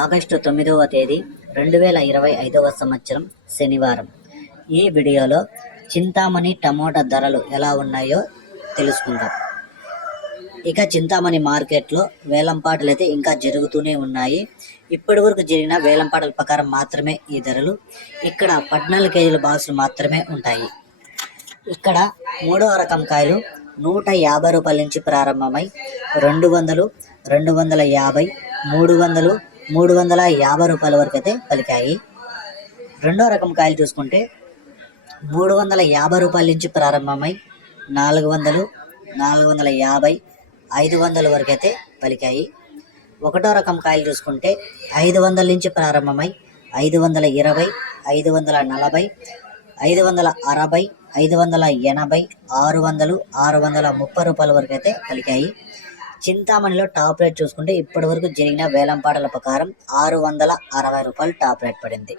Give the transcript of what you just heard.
August తొమ్మిదవ తేదీ రెండు వేల ఇరవై ఐదవ సంవత్సరం శనివారం. ఈ వీడియోలో చింతామణి టమోటా ధరలు ఎలా ఉన్నాయో తెలుసుకుందాం. ఇక చింతామణి మార్కెట్లో వేలంపాటలు అయితే ఇంకా జరుగుతూనే ఉన్నాయి. ఇప్పటి వరకు జరిగిన వేలంపాటల ప్రకారం మాత్రమే ఈ ధరలు. ఇక్కడ పద్నాలుగు కేజీల బాక్సులు మాత్రమే ఉంటాయి. ఇక్కడ మూడవ రకం కాయలు నూట యాభై రూపాయల నుంచి ప్రారంభమై రెండు వందలు రెండు వందల యాభై మూడు వందలు మూడు వందల యాభై రూపాయల వరకు అయితే పలికాయి. రెండో రకం కాయలు చూసుకుంటే మూడు వందల యాభై రూపాయల నుంచి ప్రారంభమై నాలుగు వందలు నాలుగు వందల యాభై ఐదు వందల వరకు అయితే పలికాయి. ఒకటో రకం కాయలు చూసుకుంటే ఐదు వందల నుంచి ప్రారంభమై ఐదు వందల ఇరవై ఐదు వందల నలభై ఐదు వందల అరవై ఐదు వందల ఎనభై ఆరు వందలు ఆరు వందల ముప్పై రూపాయల వరకు అయితే పలికాయి. చింతామణిలో టాప్ రేట్ చూసుకుంటే ఇప్పటి వరకు జరిగిన వేలంపాటల ప్రకారం ఆరు వందల అరవై రూపాయలు టాప్ రేట్ పడింది.